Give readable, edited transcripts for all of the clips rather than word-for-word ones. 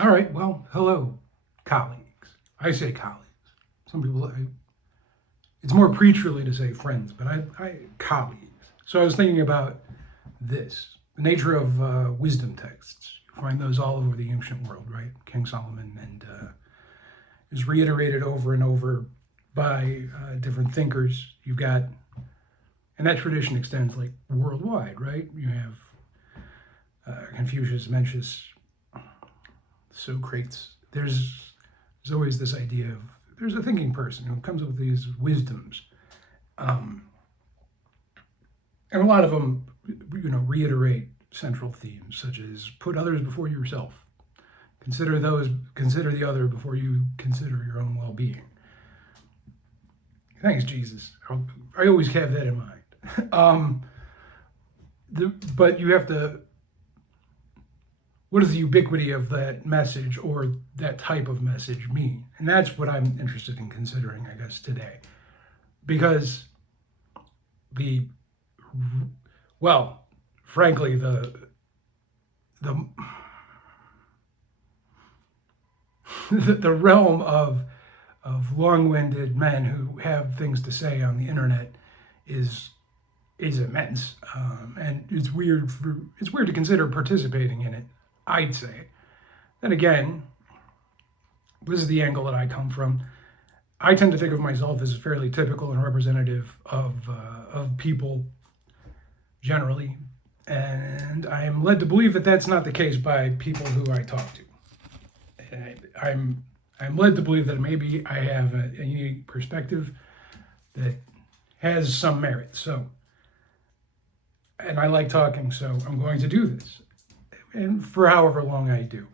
All right, well, hello, colleagues. I say colleagues. Some people, it's more preacherly to say friends, but colleagues. So I was thinking about this the nature of wisdom texts. You find those all over the ancient world, right? King Solomon, and is reiterated over and over by different thinkers. You've got, and that tradition extends like worldwide, right? You have Confucius, Mencius, Socrates. There's always this idea of there's a thinking person who comes up with these wisdoms, um, and a lot of them, reiterate central themes such as put others before yourself, consider the other before you consider your own well-being. Thanks, Jesus. I always have that in mind. But you have to. What does the ubiquity of that message or that type of message mean? And that's what I'm interested in considering, I guess, today. Because well, frankly, the realm of long-winded men who have things to say on the internet is immense, and it's weird to consider participating in it, I'd say. Then again, this is the angle that I come from. I tend to think of myself as fairly typical and representative of people generally, and I'm led to believe that that's not the case by people who I talk to. I'm led to believe that maybe I have a unique perspective that has some merit. So, and I like talking, so I'm going to do this, and for however long I do.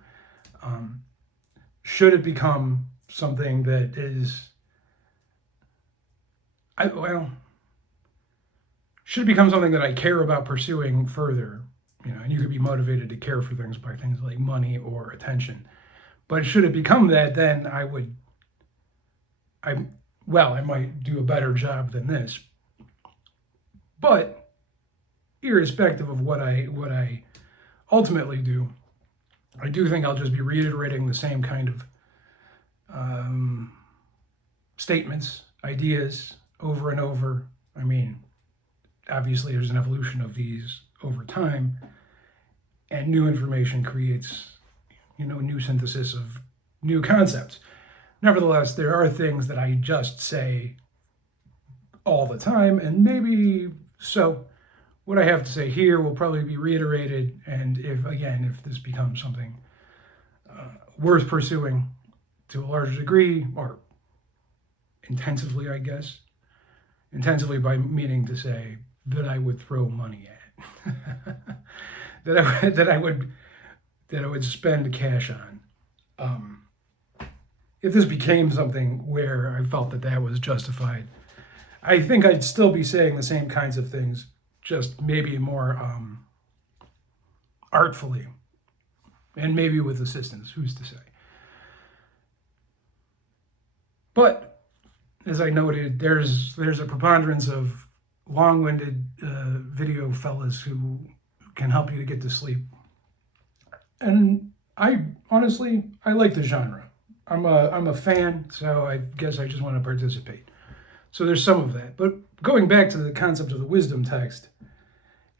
Should it become something that is, should it become something that I care about pursuing further, and you could be motivated to care for things by things like money or attention. But should it become that, then I might do a better job than this. But irrespective of what I ultimately do, I do think I'll just be reiterating the same kind of statements, ideas over and over. I mean, obviously there's an evolution of these over time, and new information creates, new synthesis of new concepts. Nevertheless, there are things that I just say all the time, and maybe so what I have to say here will probably be reiterated, and if this becomes something worth pursuing to a larger degree, or intensively, I guess, intensively by meaning to say that I would throw money at, that I would spend cash on. If this became something where I felt that was justified, I think I'd still be saying the same kinds of things, just maybe more artfully, and maybe with assistance, who's to say. But as I noted, there's a preponderance of long-winded video fellas who can help you to get to sleep. And I like the genre. I'm a fan, so I guess I just want to participate. So there's some of that. But going back to the concept of the wisdom text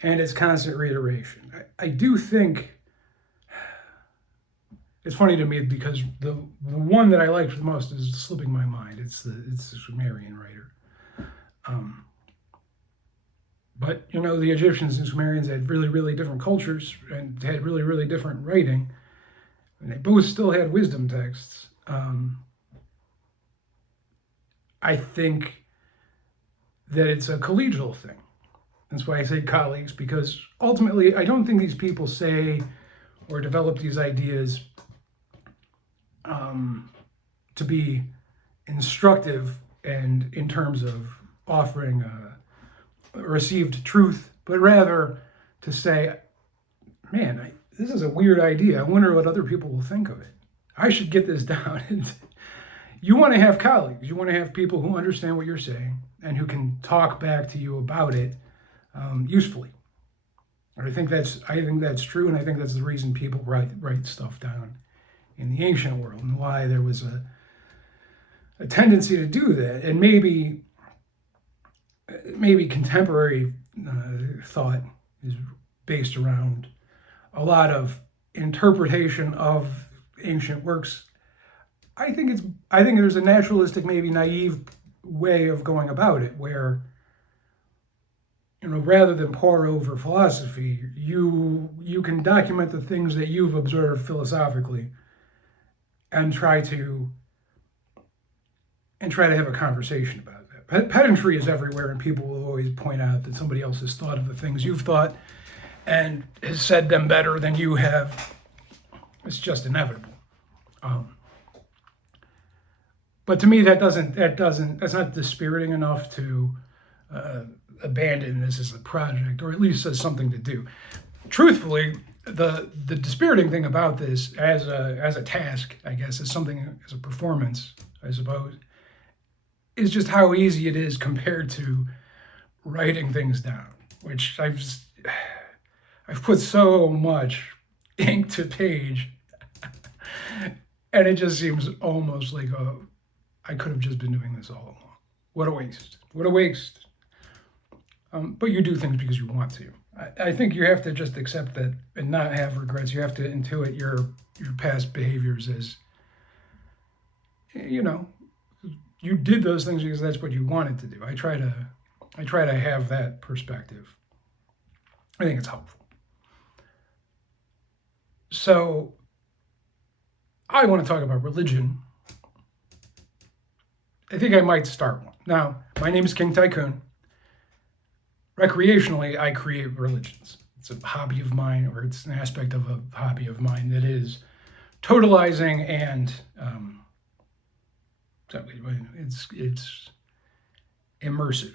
and its constant reiteration, I do think it's funny to me because the one that I liked the most is slipping my mind. It's the Sumerian writer. But the Egyptians and Sumerians had really, really different cultures and had really, really different writing, and they both still had wisdom texts. I think that it's a collegial thing. That's why I say colleagues, because ultimately I don't think these people say or develop these ideas to be instructive and in terms of offering a received truth, but rather to say, man, this is a weird idea. I wonder what other people will think of it. I should get this down. You want to have colleagues. You want to have people who understand what you're saying and who can talk back to you about it usefully. I think that's true, and I think that's the reason people write stuff down in the ancient world, and why there was a tendency to do that. And maybe contemporary thought is based around a lot of interpretation of ancient works. I think there's a naturalistic, maybe naive way of going about it, where, rather than pore over philosophy, you can document the things that you've observed philosophically and try to have a conversation about that. Pedantry is everywhere, and people will always point out that somebody else has thought of the things you've thought and has said them better than you have. It's just inevitable. But to me, that's not dispiriting enough to abandon this as a project, or at least as something to do. Truthfully, the dispiriting thing about this as a task, I guess, as a performance, I suppose, is just how easy it is compared to writing things down, which I've put so much ink to page, and it just seems almost like I could have just been doing this all along. What a waste. What a waste. But you do things because you want to. I think you have to just accept that and not have regrets. You have to intuit your past behaviors as, you did those things because that's what you wanted to do. I try to have that perspective. I think it's helpful. So I want to talk about religion. I think I might start one. Now, my name is King Tycoon. Recreationally, I create religions. It's a hobby of mine, or it's an aspect of a hobby of mine that is totalizing and it's immersive,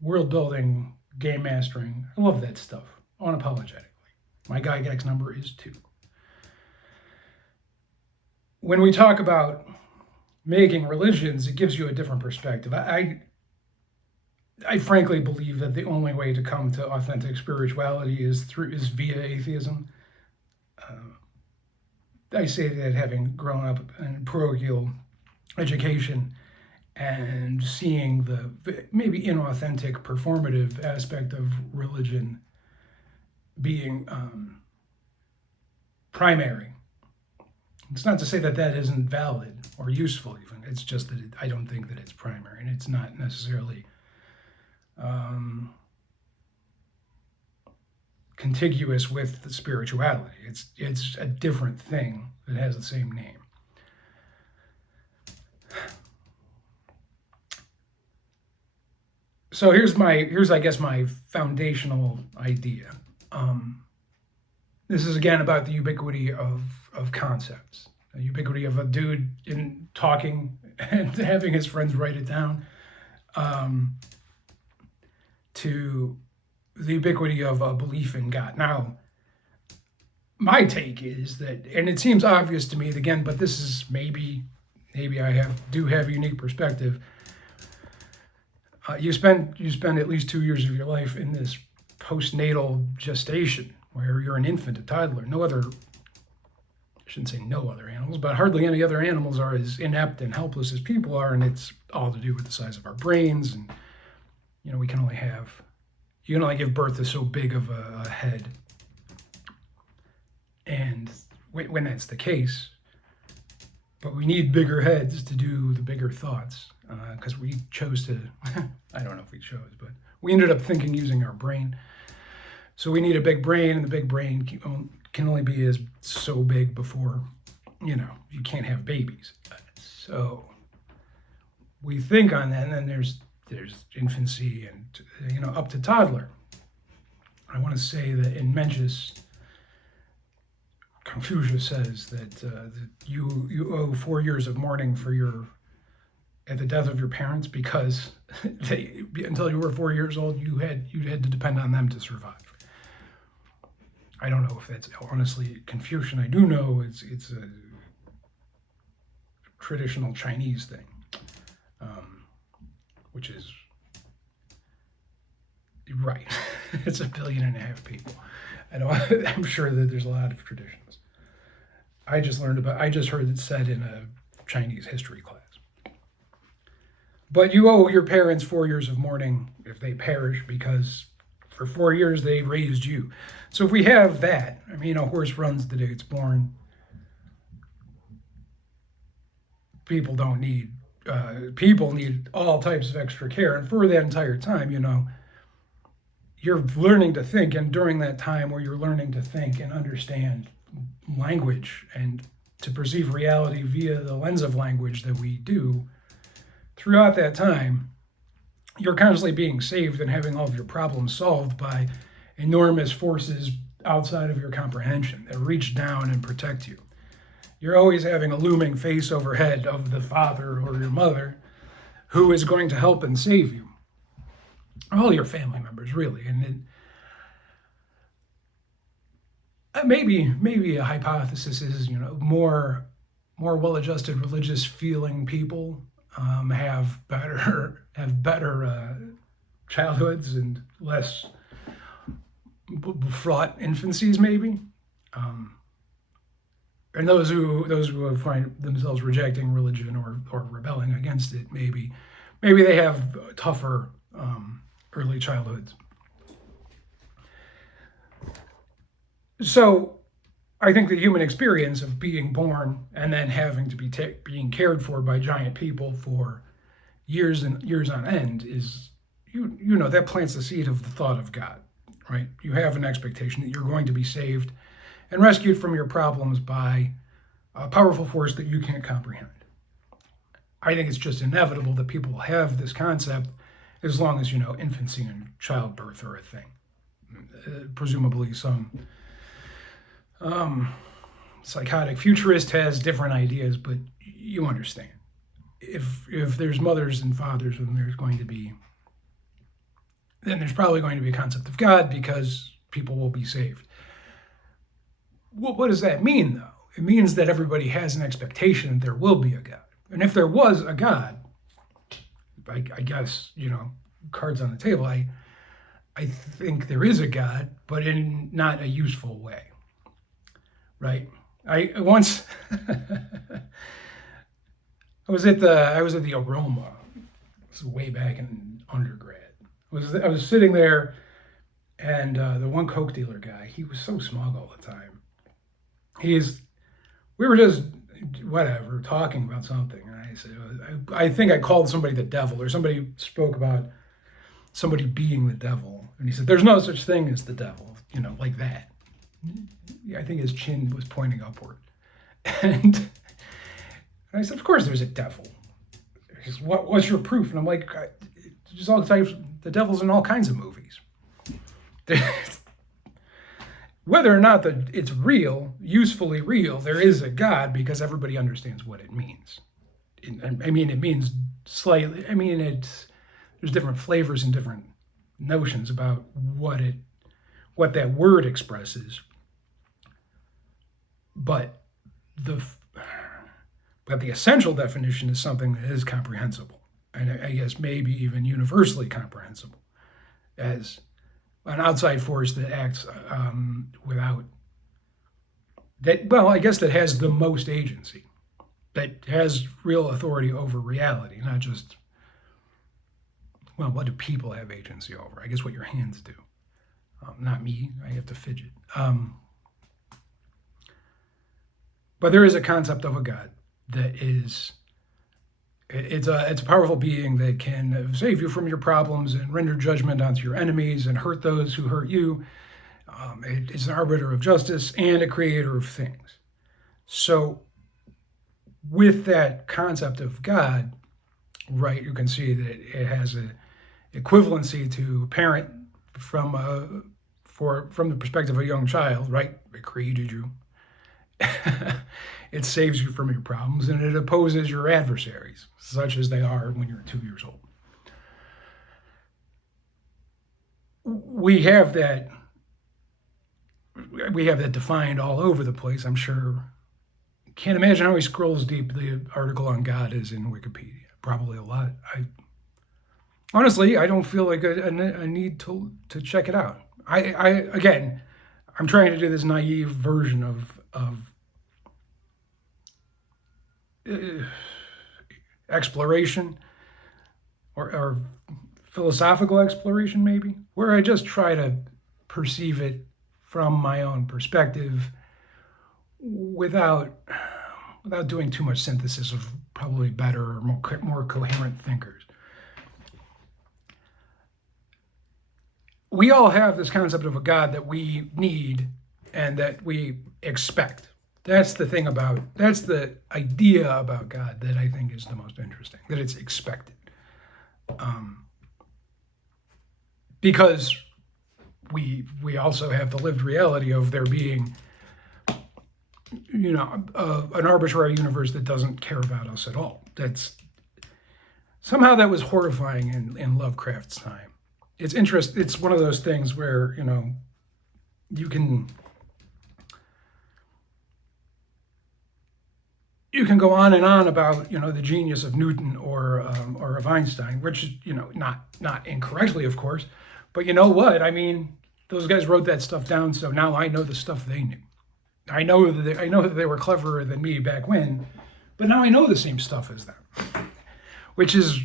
world building, game mastering. I love that stuff, unapologetically. My Gygax number is 2. When we talk about making religions, it gives you a different perspective. I frankly believe that the only way to come to authentic spirituality is via atheism. I say that having grown up in parochial education and seeing the maybe inauthentic performative aspect of religion being primary. It's not to say that isn't valid or useful even. It's just that I don't think that it's primary, and it's not necessarily contiguous with the spirituality. It's a different thing that has the same name. So here's I guess my foundational idea. This is again about the ubiquity of concepts, the ubiquity of a dude in talking and having his friends write it down, to the ubiquity of a belief in God. Now, my take is that, and it seems obvious to me again, but this is maybe I do have a unique perspective. You spend at least 2 years of your life in this postnatal gestation where you're an infant, a toddler. I shouldn't say no other animals, but hardly any other animals are as inept and helpless as people are, and it's all to do with the size of our brains. And you can only give birth to so big of a head. And when that's the case, but we need bigger heads to do the bigger thoughts, because we chose to, I don't know if we chose, but we ended up thinking using our brain. So we need a big brain, and the big brain can only be so big before, you can't have babies. So we think on that, and then there's infancy and, up to toddler. I want to say that in Mencius, Confucius says that you owe 4 years of mourning at the death of your parents, because until you were 4 years old, you had to depend on them to survive. I don't know if that's honestly Confucian. I do know it's a traditional Chinese thing, which is right. It's 1.5 billion people. I'm sure that there's a lot of traditions. I just heard it said in a Chinese history class. But you owe your parents 4 years of mourning if they perish, because for 4 years they raised you. So if we have that, I mean, a horse runs the day it's born. People don't need, people need all types of extra care. And for that entire time, you're learning to think. And during that time where you're learning to think and understand language and to perceive reality via the lens of language that we do, throughout that time, you're constantly being saved and having all of your problems solved by enormous forces outside of your comprehension that reach down and protect you. You're always having a looming face overhead of the father or your mother who is going to help and save you. All your family members, really. And maybe a hypothesis is, more well-adjusted, religious feeling people have better childhoods and less fraught infancies, maybe. And those who find themselves rejecting religion or rebelling against it, maybe they have tougher early childhoods. So I think the human experience of being born and then having to be being cared for by giant people for years and years on end is, that plants the seed of the thought of God, right? You have an expectation that you're going to be saved and rescued from your problems by a powerful force that you can't comprehend. I think it's just inevitable that people have this concept as long as, infancy and childbirth are a thing. Presumably some psychotic futurist has different ideas, but you understand. If there's mothers and fathers, then there's probably going to be a concept of God, because people will be saved. What does that mean, though? It means that everybody has an expectation that there will be a God. And if there was a God, I guess, cards on the table, I think there is a God, but in not a useful way. Right? I once I was at the Aroma. This was way back in undergrad. I was sitting there, and the one Coke dealer guy, he was so smug all the time. We were just whatever talking about something, and I said, I think I called somebody the devil, or somebody spoke about somebody being the devil, and he said, "There's no such thing as the devil," like that. I think his chin was pointing upward. And I said, "Of course there's a devil." He says, "What's your proof?" And I'm like, "There's all types. The devil's in all kinds of movies." Whether or not it's real, usefully real, there is a God, because everybody understands what it means. It means slightly. There's different flavors and different notions about what that word expresses. But the essential definition is something that is comprehensible, and I guess maybe even universally comprehensible, as an outside force that acts without that. Well, I guess that has the most agency, that has real authority over reality, not just, well, what do people have agency over? I guess what your hands do. Not me. I have to fidget. But there is a concept of a God that is, it's a powerful being that can save you from your problems and render judgment onto your enemies and hurt those who hurt you. It is an arbiter of justice and a creator of things. So with that concept of God, right, you can see that it has an equivalency to a parent from the perspective of a young child, right? It created you. It saves you from your problems, and it opposes your adversaries, such as they are when you're 2 years old. We have that defined all over the place, I'm sure. Can't imagine how many scrolls deep the article on God is in Wikipedia. Probably a lot. Honestly, I don't feel like a need to check it out. I'm trying to do this naive version of exploration or philosophical exploration, maybe, where I just try to perceive it from my own perspective without doing too much synthesis of probably better or more coherent thinkers. We all have this concept of a God that we need and that we expect. That's the idea about God that I think is the most interesting, that it's expected. Because we also have the lived reality of there being, an arbitrary universe that doesn't care about us at all. Somehow that was horrifying in Lovecraft's time. It's one of those things where, you can go on and on about, the genius of Newton or of Einstein, which, not incorrectly, of course, but you know what? I mean, those guys wrote that stuff down, so now I know the stuff they knew. I know that they were cleverer than me back when, but now I know the same stuff as them, which is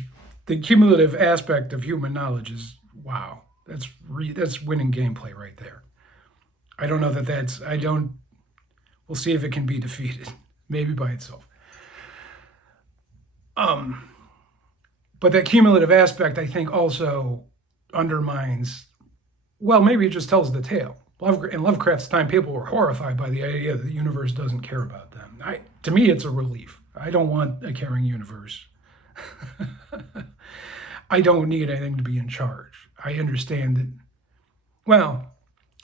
the cumulative aspect of human knowledge. Is wow, that's winning gameplay right there. I don't know that we'll see if it can be defeated, maybe by itself. But that cumulative aspect, I think, also undermines, well, maybe it just tells the tale. In Lovecraft's time, people were horrified by the idea that the universe doesn't care about them. To me, it's a relief. I don't want a caring universe. I don't need anything to be in charge. I understand that, well,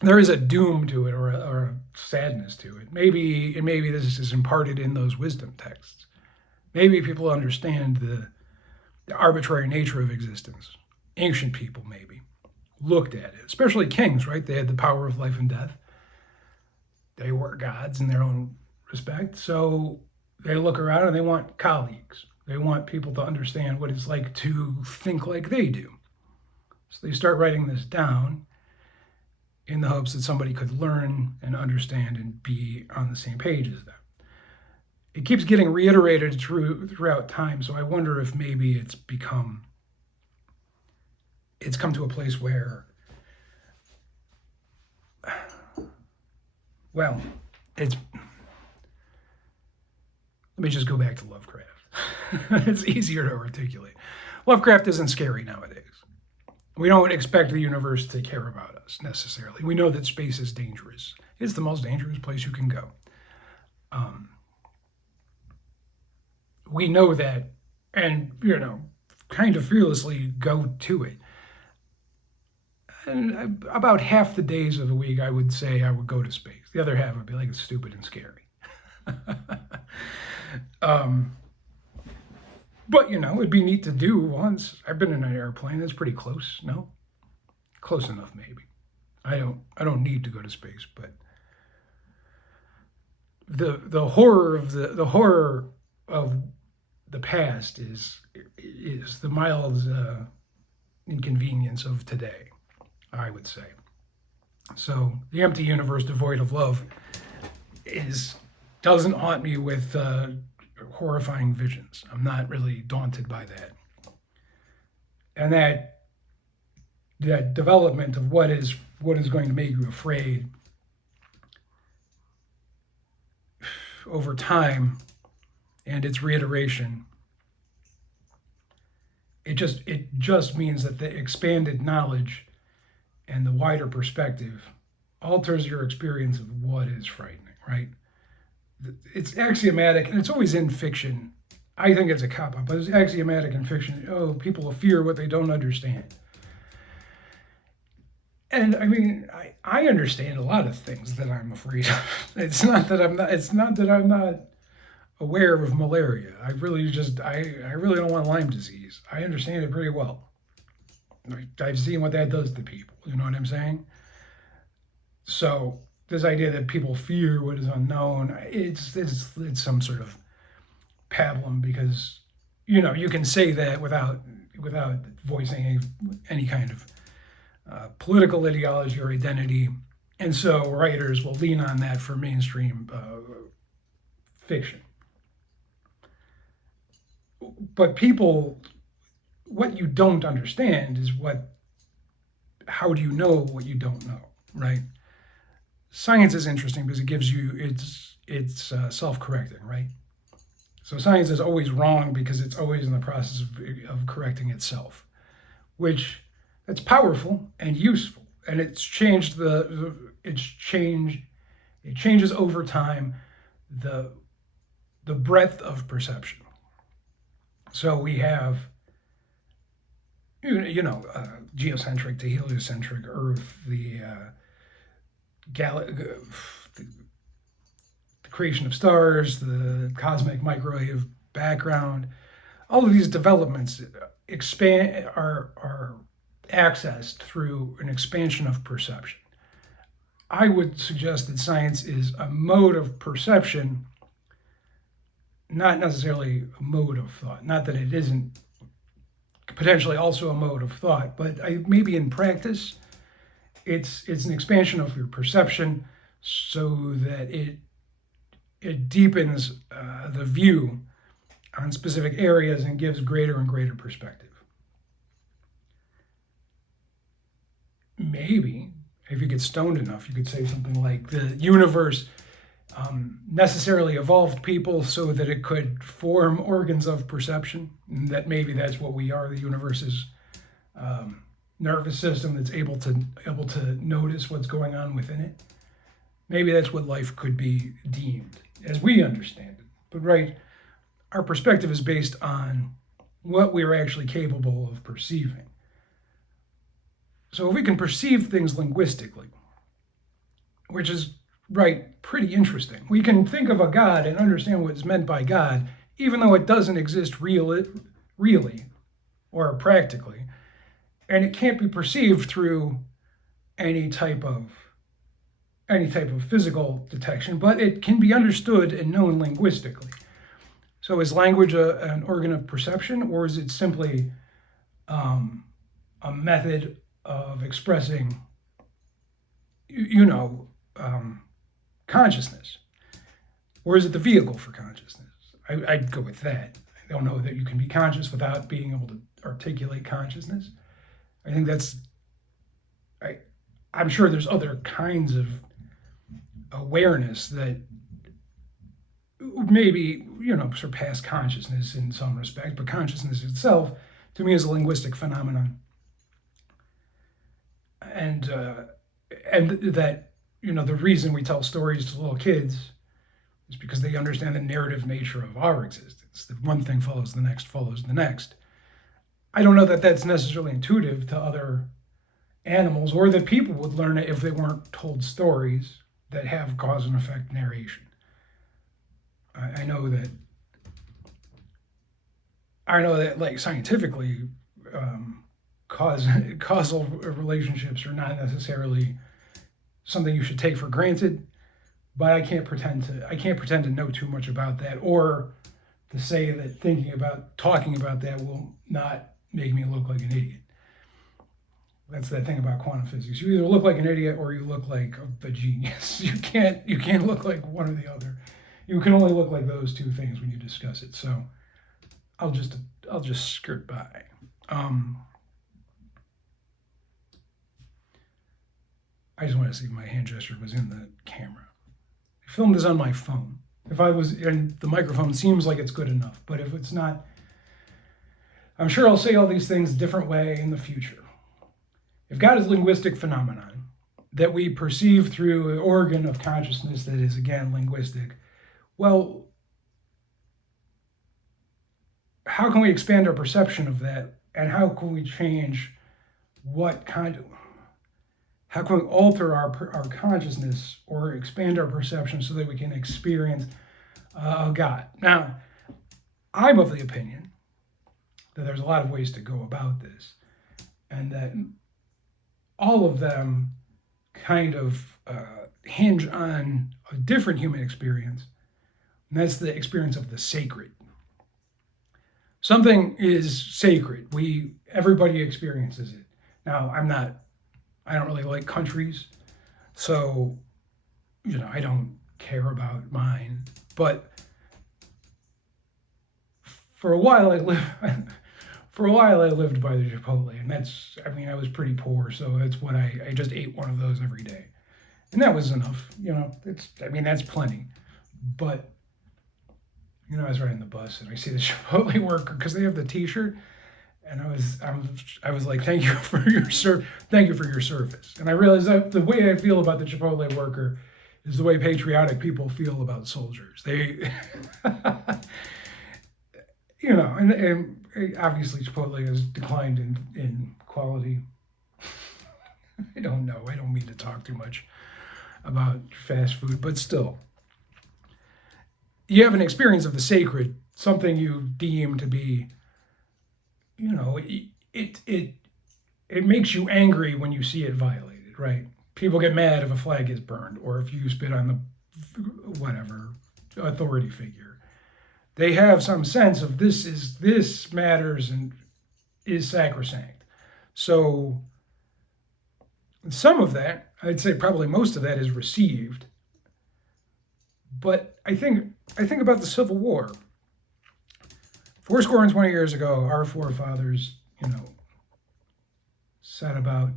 there is a doom to it or a sadness to it. Maybe this is imparted in those wisdom texts. Maybe people understand the arbitrary nature of existence. Ancient people maybe looked at it, especially kings, right? They had the power of life and death. They were gods in their own respect. So they look around and they want colleagues. They want people to understand what it's like to think like they do. So they start writing this down in the hopes that somebody could learn and understand and be on the same page as them. It keeps getting reiterated throughout time, so I wonder if maybe it's come to a place where, well, let me just go back to Lovecraft. It's easier to articulate. Lovecraft isn't scary nowadays. We don't expect the universe to care about us necessarily. We know that space is dangerous. It's the most dangerous place you can go. We know that, and, kind of fearlessly go to it. And about half the days of the week, I would say I would go to space. The other half would be like, it's stupid and scary. But, it'd be neat to do once. I've been in an airplane. That's pretty close, no? Close enough, maybe. I don't need to go to space, but the horror of the horror of the past is the mild inconvenience of today, I would say. So the empty universe devoid of love doesn't haunt me with horrifying visions. I'm not really daunted by that. And that development of what is going to make you afraid over time and its reiteration, it just means that the expanded knowledge and the wider perspective alters your experience of what is frightening, right? It's axiomatic, and it's always in fiction. I think it's a cop-out, but it's axiomatic in fiction. Oh, people will fear what they don't understand. And I mean, I understand a lot of things that I'm afraid of. It's not that I'm not aware of malaria. I really don't want Lyme disease. I understand it pretty well. I've seen what that does to people. You know what I'm saying? So this idea that people fear what is unknown, it's some sort of pablum, because you can say that without voicing any kind of political ideology or identity, and so writers will lean on that for mainstream fiction. but people, what you don't understand is how do you know what you don't know, right? Science is interesting because it gives you, it's self-correcting, right? So science is always wrong because it's always in the process of correcting itself, which that's powerful and useful. And it changes over time the breadth of perception. So we have geocentric to heliocentric Earth, the creation of stars, the cosmic microwave background. All of these developments are accessed through an expansion of perception. I would suggest that science is a mode of perception, not necessarily a mode of thought. Not that it isn't potentially also a mode of thought, but maybe in practice, it's an expansion of your perception so that it deepens the view on specific areas and gives greater and greater perspective. Maybe if you get stoned enough, you could say something like the universe necessarily evolved people so that it could form organs of perception. And that maybe that's what we are. The universe's nervous system that's able to notice what's going on within it. Maybe that's what life could be deemed as we understand it. But right, our perspective is based on what we're actually capable of perceiving. So if we can perceive things linguistically, which is right, pretty interesting. We can think of a God and understand what's meant by God, even though it doesn't exist really or practically. And it can't be perceived through any type of physical detection, but it can be understood and known linguistically. So is language an organ of perception, or is it simply a method of expressing, consciousness? Or is it the vehicle for consciousness? I'd go with that. I don't know that you can be conscious without being able to articulate consciousness. I think I'm sure there's other kinds of awareness that maybe, surpass consciousness in some respect, but consciousness itself, to me, is a linguistic phenomenon. And that, the reason we tell stories to little kids is because they understand the narrative nature of our existence. That one thing follows the next, follows the next. I don't know that that's necessarily intuitive to other animals, or that people would learn it if they weren't told stories that have cause and effect narration. I know that like scientifically, causal relationships are not necessarily something you should take for granted, but I can't pretend to know too much about that, or to say that talking about that will not make me look like an idiot. That's that thing about quantum physics. You either look like an idiot or you look like a genius. You can't look like one or the other. You can only look like those two things when you discuss it. So I'll just skirt by. I just want to see if my hand gesture was in the camera. I filmed this on my phone. And the microphone seems like it's good enough, but if it's not, I'm sure I'll say all these things a different way in the future. If God is a linguistic phenomenon that we perceive through an organ of consciousness that is, again, linguistic, well, how can we expand our perception of that? And how can we change how can we alter our consciousness or expand our perception so that we can experience God? Now, I'm of the opinion that there's a lot of ways to go about this, and that all of them kind of hinge on a different human experience, and that's the experience of the sacred. Something is sacred. Everybody experiences it. Now, I don't really like countries, so, I don't care about mine. But for a while I lived for a while I lived by the Chipotle, and that's, I mean, I was pretty poor, so that's what I just ate one of those every day, and that was enough. I mean, that's plenty. But I was riding the bus and I see the Chipotle worker because they have the T-shirt, and I was like, thank you for your service. And I realized that the way I feel about the Chipotle worker is the way patriotic people feel about soldiers. They, and obviously Chipotle has declined in quality. I don't know. I don't mean to talk too much about fast food, but still, you have an experience of the sacred, something you deem to be, it makes you angry when you see it violated, right? People get mad if a flag gets burned or if you spit on the whatever authority figure. They have some sense of this matters and is sacrosanct. So some of that, I'd say probably most of that, is received. But I think about the Civil War. 20 years ago, our forefathers, set about,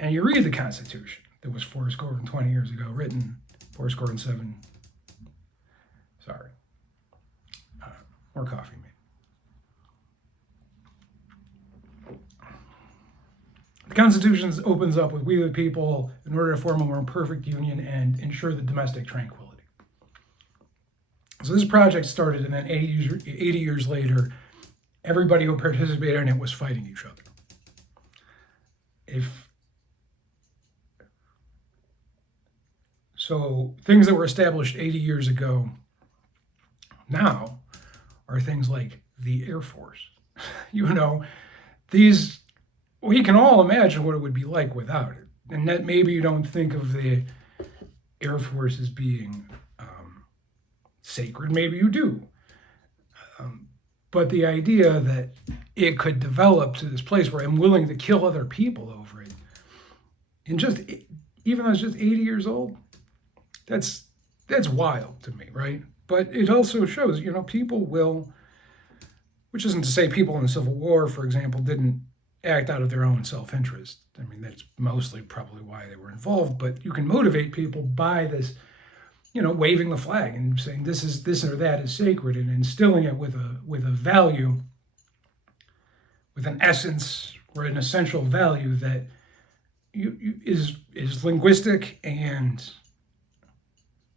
and you read the Constitution that was 20 years ago, written 7. Sorry. More coffee, mate. The Constitution opens up with "we the people, in order to form a more perfect union and ensure the domestic tranquility." So this project started, and then 80 years later, everybody who participated in it was fighting each other. So things that were established 80 years ago now are things like the Air Force. These, we can all imagine what it would be like without it. And that maybe you don't think of the Air Force as being sacred. Maybe you do. But the idea that it could develop to this place where I'm willing to kill other people over it, and even though it's just 80 years old, that's wild to me, right? But it also shows, people will, which isn't to say people in the Civil War, for example, didn't act out of their own self-interest. I mean, that's mostly probably why they were involved, but you can motivate people by this, waving the flag and saying this or that is sacred, and instilling it with a value, with an essence or an essential value that is linguistic and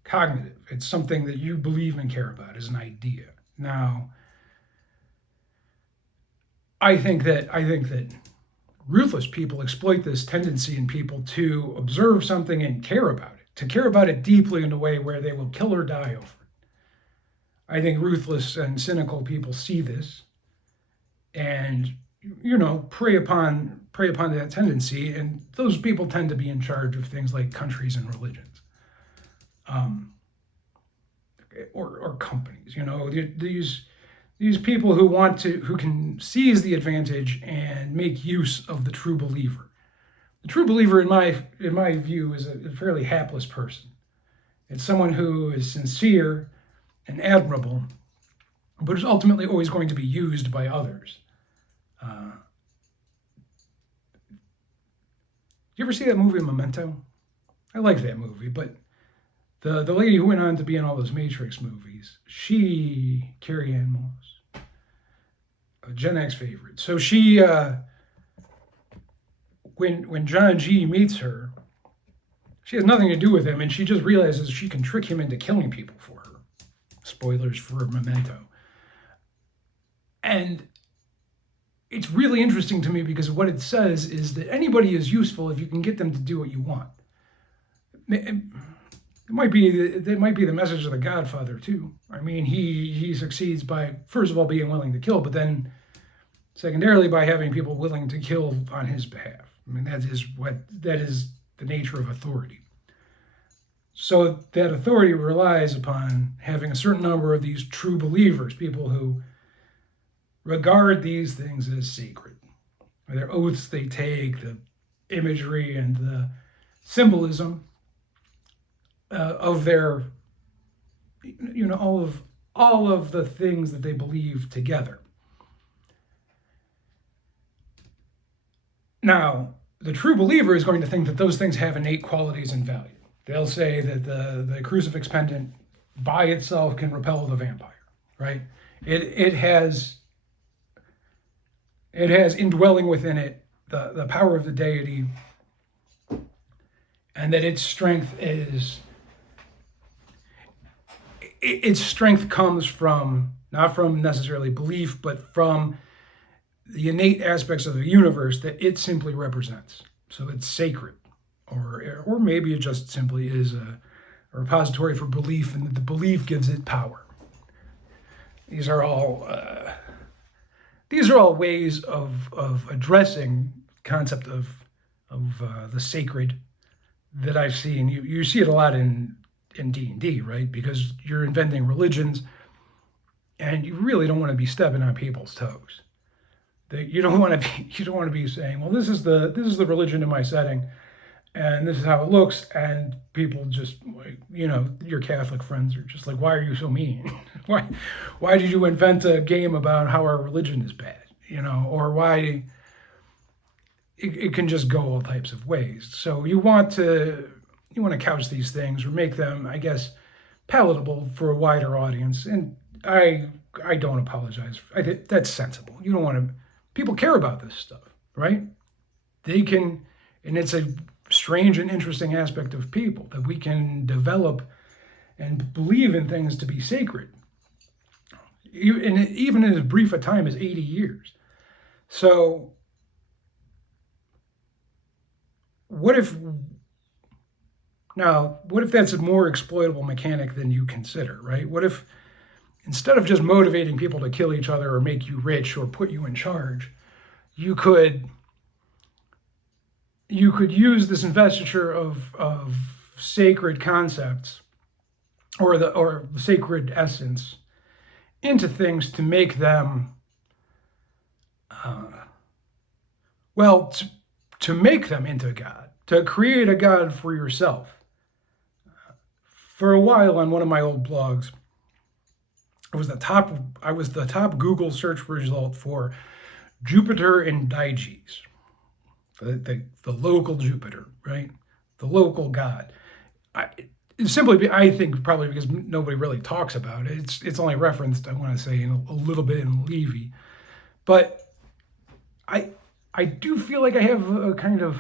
cognitive. It's something that you believe and care about as an idea. Now, I think that ruthless people exploit this tendency in people to observe something and care about it, to care about it deeply in a way where they will kill or die over it. I think ruthless and cynical people see this and, prey upon that tendency, and those people tend to be in charge of things like countries and religions. Or companies, these people who can seize the advantage and make use of the true believer. The true believer, in my view, is a fairly hapless person. It's someone who is sincere and admirable, but is ultimately always going to be used by others. You ever see that movie Memento? I like that movie, but the lady who went on to be in all those Matrix movies, Carrie Ann Moss, a Gen X favorite. So she, when John G meets her, she has nothing to do with him, and she just realizes she can trick him into killing people for her. Spoilers for Memento. And it's really interesting to me because what it says is that anybody is useful if you can get them to do what you want. It might be the message of The Godfather too. I mean, he succeeds by, first of all, being willing to kill, but then secondarily by having people willing to kill on his behalf. I mean, that is the nature of authority. So that authority relies upon having a certain number of these true believers, people who regard these things as sacred. Their oaths they take, the imagery and the symbolism of their, all of the things that they believe together. Now, the true believer is going to think that those things have innate qualities and value. They'll say that the crucifix pendant by itself can repel the vampire, right? It has indwelling within it the power of the deity, and that its strength comes from, not from necessarily belief, but from the innate aspects of the universe that it simply represents. So it's sacred, or maybe it just simply is a repository for belief, and that the belief gives it power. These are all ways of addressing the concept of the sacred that I've seen. You see it a lot in D&D, right? Because you're inventing religions, and you really don't want to be stepping on people's toes. You don't want to be saying, well, this is the religion in my setting, and this is how it looks, and people just, your Catholic friends are just like, why are you so mean? why did you invent a game about how our religion is bad? Or why it can just go all types of ways. So you want to couch these things, or make them, I guess, palatable for a wider audience. And I don't apologize. That's sensible. You don't want to. People care about this stuff, right? They can, and it's a strange and interesting aspect of people that we can develop and believe in things to be sacred, even in as brief a time as 80 years. So what if that's a more exploitable mechanic than you consider, right? What if, instead of just motivating people to kill each other or make you rich or put you in charge, you could use this investiture of sacred concepts or sacred essence into things to make them, to make them into God, to create a God for yourself. For a while on one of my old blogs, I was the top Google search result for Jupiter and Deities, the local Jupiter, right? The local god. I think probably because nobody really talks about it. It's only referenced, I want to say, in a little bit in Levy, but I do feel like I have a kind of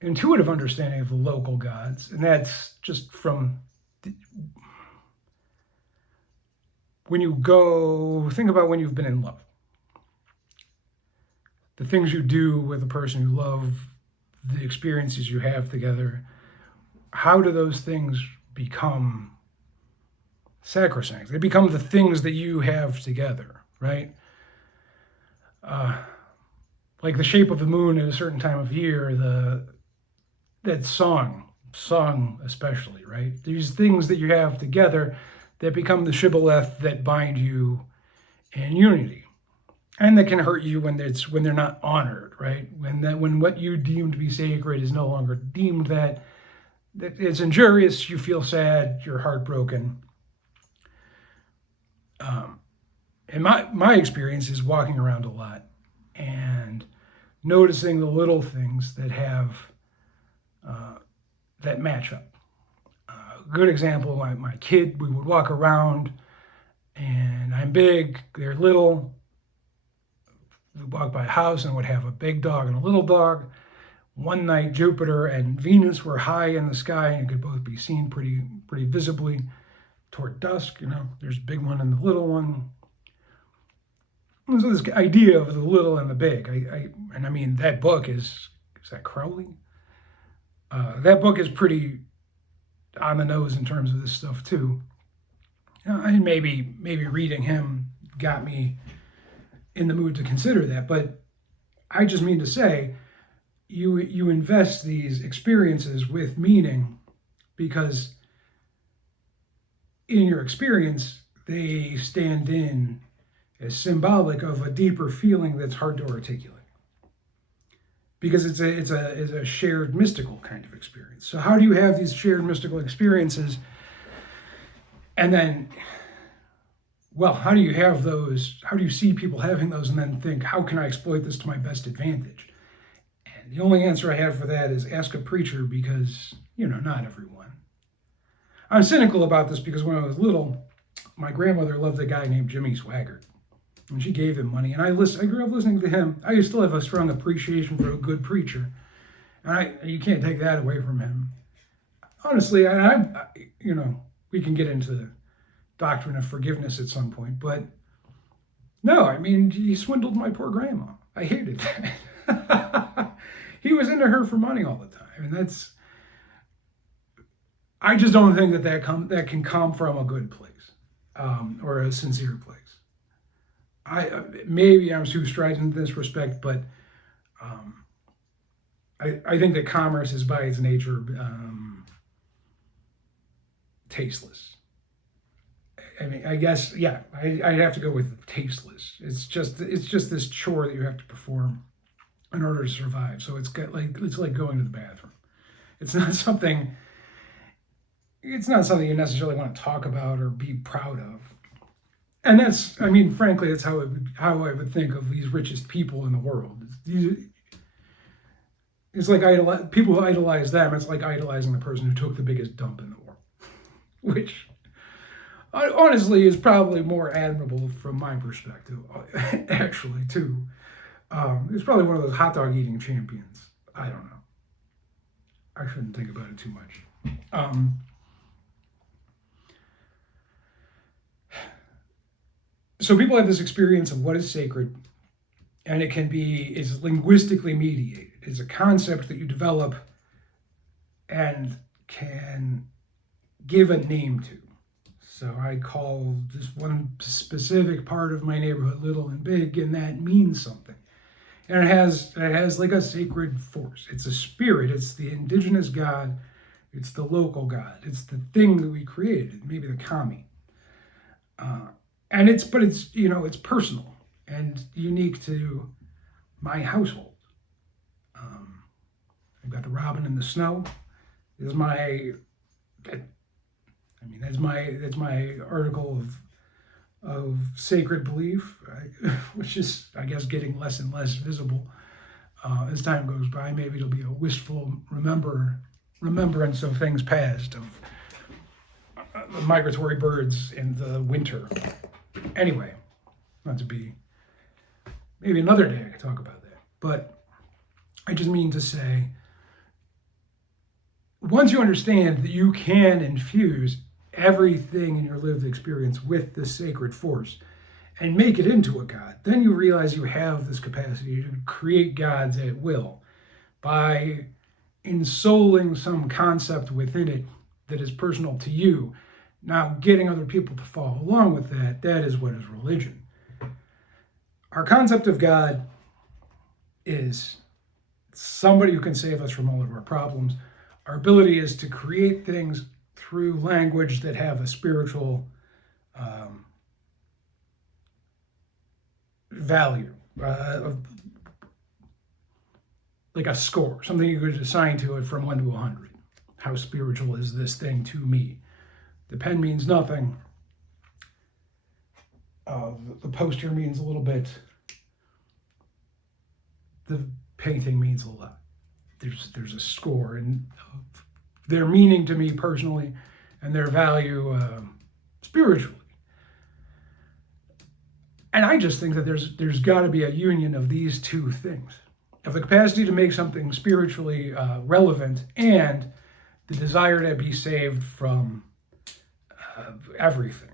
intuitive understanding of the local gods, and that's just from when you think about when you've been in love. The things you do with the person you love, the experiences you have together, how do those things become sacrosanct? They become the things that you have together, right? Like the shape of the moon at a certain time of year, that song especially, right? These things that you have together that become the shibboleth that bind you in unity. And that can hurt you when they're not honored, right? When what you deem to be sacred is no longer deemed that it's injurious, you feel sad, you're heartbroken. And my experience is walking around a lot and noticing the little things that have that match up. Good example, my kid, we would walk around, and I'm big, they're little. We walk by a house and would have a big dog and a little dog. One night, Jupiter and Venus were high in the sky and could both be seen pretty visibly toward dusk. There's a big one and the little one. And so this idea of the little and the big. I mean, that book is that Crowley? That book is pretty on the nose in terms of this stuff too. And maybe reading him got me in the mood to consider that, but I just mean to say, you invest these experiences with meaning because in your experience, they stand in as symbolic of a deeper feeling that's hard to articulate. Because it's a shared mystical kind of experience. So how do you have these shared mystical experiences and then well, how do you have those? How do you see people having those and then think, how can I exploit this to my best advantage? And the only answer I have for that is ask a preacher, because, not everyone. I'm cynical about this because when I was little, my grandmother loved a guy named Jimmy Swaggart. And she gave him money. And I grew up listening to him. I still have a strong appreciation for a good preacher. And you can't take that away from him. Honestly, we can get into the doctrine of forgiveness at some point, but no, he swindled my poor grandma. I hated that. He was into her for money all the time, and I just don't think that can come from a good place, or a sincere place. Maybe I'm too strident in this respect, but I think that commerce is by its nature tasteless. I guess, yeah, I'd have to go with tasteless. It's just this chore that you have to perform in order to survive. So it's like going to the bathroom. It's not something you necessarily want to talk about or be proud of. And frankly, that's how I would think of these richest people in the world. It's like people who idolize them. It's like idolizing the person who took the biggest dump in the world, which honestly is probably more admirable from my perspective, actually, too. It's probably one of those hot dog eating champions. I don't know. I shouldn't think about it too much. So people have this experience of what is sacred, and is linguistically mediated. It's a concept that you develop and can give a name to. So I call this one specific part of my neighborhood little and big, and that means something. And it has like a sacred force. It's a spirit. It's the indigenous God. It's the local God. It's the thing that we created, maybe the kami. It's personal and unique to my household. I've got the robin in the snow. That's my article of sacred belief, which is, I guess, getting less and less visible as time goes by. Maybe it'll be a wistful remembrance of things past, of migratory birds in the winter. Anyway, not to be, maybe another day I could talk about that. But I just mean to say, once you understand that you can infuse everything in your lived experience with this sacred force and make it into a God, then you realize you have this capacity to create gods at will by ensouling some concept within it that is personal to you. Now, getting other people to follow along with that is what is religion. Our concept of God is somebody who can save us from all of our problems. Our ability is to create things through language that have a spiritual value, like a score, something you could assign to it from 1 to 100. How spiritual is this thing to me? The pen means nothing. The poster means a little bit. The painting means a lot. There's a score, and their meaning to me personally, and their value spiritually. And I just think that there's got to be a union of these two things, of the capacity to make something spiritually relevant and the desire to be saved from everything,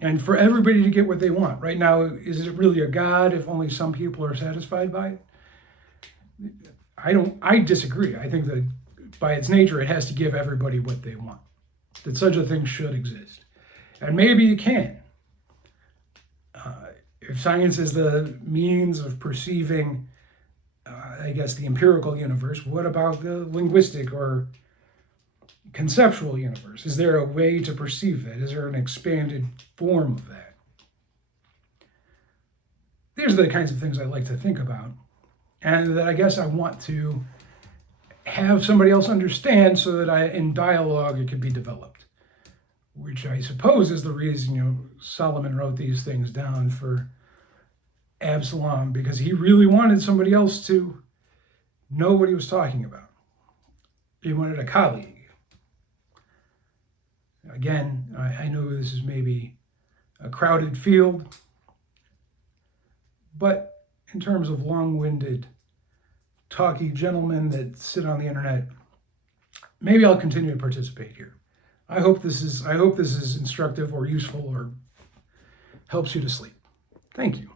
and for everybody to get what they want. Right now, is it really a God if only some people are satisfied by it? I disagree. I think that by its nature, it has to give everybody what they want, that such a thing should exist. And maybe it can. If science is the means of perceiving, I guess, the empirical universe, what about the linguistic or conceptual universe? Is there a way to perceive that? Is there an expanded form of that? These are the kinds of things I like to think about, and that I guess I want to have somebody else understand so that in dialogue it could be developed. which I suppose is the reason, Solomon wrote these things down for Absalom, because he really wanted somebody else to know what he was talking about. He wanted a colleague. Again, I know this is maybe a crowded field, but in terms of long-winded, talky gentlemen that sit on the internet, maybe I'll continue to participate here. I hope this is instructive or useful or helps you to sleep. Thank you.